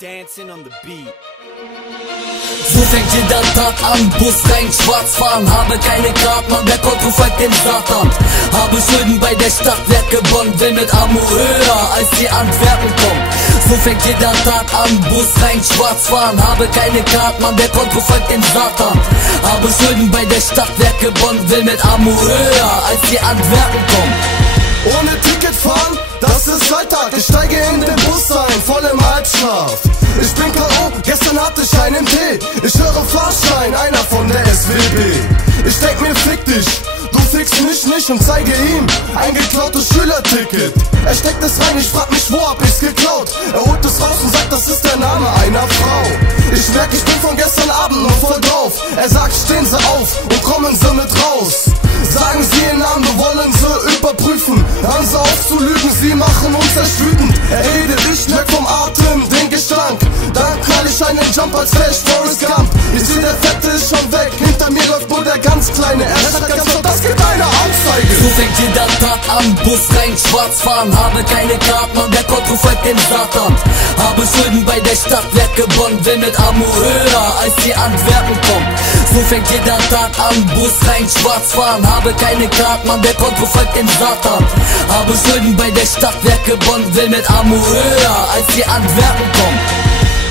Dancing on the beat. So fängt jeder Tag an, Bus rein, schwarz fahren. Habe keine Karten, an der Konto folgt dem Satan. Habe Schulden bei der Stadtwerke Bonn, will mit Amo höher als die Antwerpen kommen. So fängt jeder Tag an, Bus rein, schwarz fahren. Habe keine Karten, an der Konto folgt dem Satan. Habe Schulden bei der Stadtwerke Bonn, will mit Amo höher als die Antwerpen kommen. Ohne Ticket fahren, das ist Alltag. Ich steige in den Bus ein, voll im Halbschlaf. Ich bin K.O., gestern hatte ich einen Tee. Ich höre Fahrschein, einer von der SWB. Ich denk mir, fick dich, du fickst mich nicht und zeige ihm ein geklautes Schülerticket. Er steckt es rein, ich frag mich, wo hab ich's geklaut? Er holt es raus und sagt, das ist der Name einer Frau. Ich merk, ich bin von gestern Abend noch voll drauf. Er sagt, stehen Sie auf und kommen Sie mit raus. Sagen Sie Ihren Namen, wir wollen Sie überprüfen. Hören Sie auf zu lügen, Sie machen uns erst wütend. Er redet, ich merk vom Atem den Gestank. Dann knall ich einen Jump als Flash Forrest Gump. Ich seh, der Fette ist schon weg, hinter mir läuft nur der ganz Kleine. Er sagt ganz laut, das gibt eine Anzeige. So fängt jeder Tag an, Bus rein, schwarz fahren. Habe keine Karten, an der Konto folgt dem Satan. Habe Schulden bei der Stadtwerke Bonn, will mit Amo höher als die Antwerpen kommen. So fängt jeder Tag an, Bus rein, schwarz fahren. Habe keine Karten, an der Konto folgt dem Satan. Habe Schulden bei der Stadtwerke Bonn, will mit Amo höher als die Antwerpen kommen.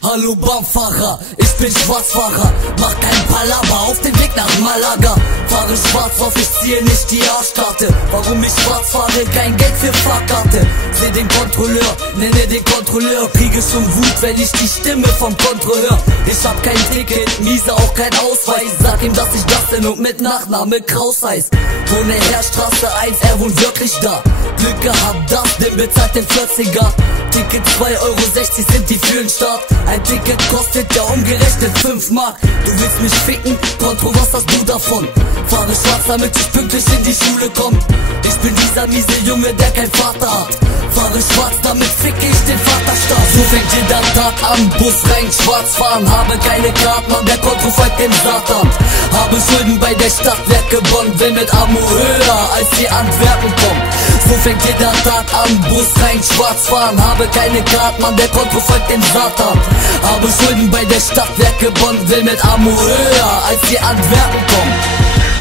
Hallo Bahnfahrer, ich bin Schwarzfahrer. Mach kein Palaver auf den Weg nach Malaga. Fahre schwarz auf, ich ziehe nicht die Arschkarte. Warum ich schwarz fahre, kein Geld für Fahrkarte. Seh den Kontrolleur, nenne den Kontrolleur. Kriege schon Wut, wenn ich die Stimme vom Kontrolleur. Ich hab kein Ticket, miese auch kein Ausweis. Sag ihm, dass ich Dustin und mit Nachname Kraus heiß. Wohne Heerstraße 1, er wohnt wirklich da. Glück gehabt, Dustin bezahlt den 40er. Ticket 2,60 € sind die für den Start. Ein Ticket kostet ja umgerechnet 5 Mark. Du willst mich ficken? Kontro, was hast du davon? Fahre schwarz, damit ich pünktlich in die Schule komm. Ich bin dieser miese Junge, der kein Vater hat. Fahre schwarz, damit ficke ich den Vaterstaat. So fängt jeder Tag an, Bus rein, schwarz fahren. Habe keine Karten, an der Konto folgt dem Satan. Habe Schulden bei der Stadtwerke Bonn, will mit Amo höher als die Antwerpen kommen. So fängt jeder Tag an, Bus rein, schwarz fahren. Habe keine Karten, an der Konto folgt dem Satan. Habe Schulden bei der Stadtwerke Bonn, will mit Amo höher als die Antwerpen kommen.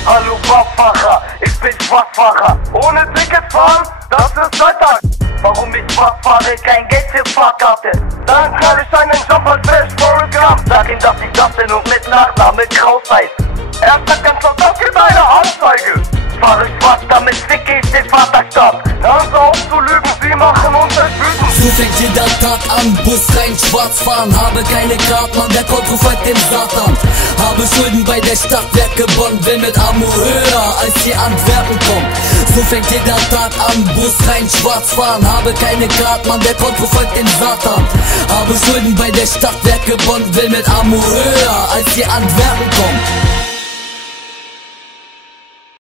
Hallo Bahnfahrer, ich bin Schwarzfahrer. Ohne Ticket fahren, das ist Alltag. Warum ich schwarz fahre, kein Geld für Fahrkarte. Dann knall ich einen Jump als Flash Forrest Gump. Sag ihm, dass ich Dustin und mit Nachname Kraus heiß. Er sagt ganz laut, das gibt eine Anzeige. Fahre schwarz, damit ficke ich den Vaterstaat. Hören Sie auf zu lügen, Sie machen uns erst wütend. So fängt jeder Tag an, Bus rein, schwarz fahren. Habe keine Karten, an der Konto folgt dem Satan. Habe Schulden bei der Stadtwerke Bonn, will mit Amo höher als die Antwerpen kommen. So fängt jeder Tag an, Bus rein, schwarz fahren. Habe keine Karten, an der Konto folgt dem Satan. Habe Schulden bei der Stadtwerke Bonn, will mit Amo höher als die Antwerpen kommen.